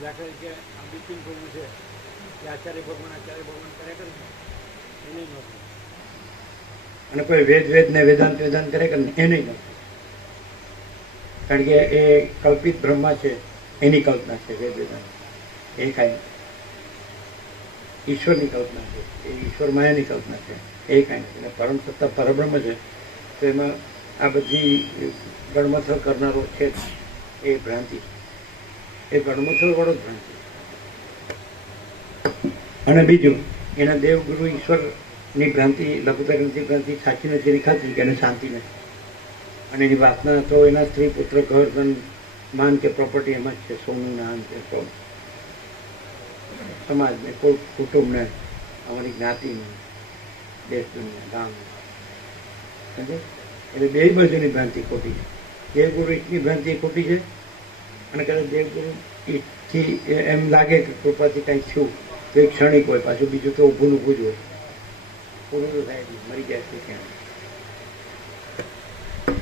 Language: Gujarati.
દાખલા તરીકે આ બિપિન પ્રભુ છે કે આચાર્ય ભગવાન કર્યા કરે એને ન થાય. અને કોઈ વેદ ને વેદાંત કરે કે એને ન થાય. કારણ કે એ કલ્પિત બ્રહ્મા છે, એની કલ્પના છે વેદ વેદાંત, એ કાંઈ ઈશ્વરની કલ્પના છે, એ ઈશ્વર માયાની કલ્પના છે, એ કાંઈ નથી. અને પરમ સત્તા પરબ્રહ્મ છે, તો એમાં આ બધી ગણમથલ કરનારો છે એ ભ્રાંતિ, એ ગણમથલ વાળો જ ભ્રાંતિ. અને બીજું એના દેવગુરુ ઈશ્વરની ભ્રાંતિ, લઘુતર ગ્રંથિ ભ્રાંતિ સાચી નથી દેખાતી કે એને શાંતિ નથી. અને એની વાસના તો એના સ્ત્રી પુત્ર ઘર ધન માન કે પ્રોપર્ટી એમાં જ છે, સોનું નાન છે, સોનું સમાજને, કોઈ કુટુંબને, અમારી જ્ઞાતિને, દેશ દુનિયા ગામ. એટલે બે બાજુની ભ્રાંતિ ખોટી છે. દેવગુરુ ઈચ્છની ભ્રાંતિ ખોટી છે. અને કદાચ દેવગુરુ ઈચ્છથી એમ લાગે કે કૃપાથી કંઈક થયું તો એક ક્ષણિક હોય, પાછું બીજું તો ઊભું જ હોય, પૂરું તો થાય મરી જાય છે ક્યાં.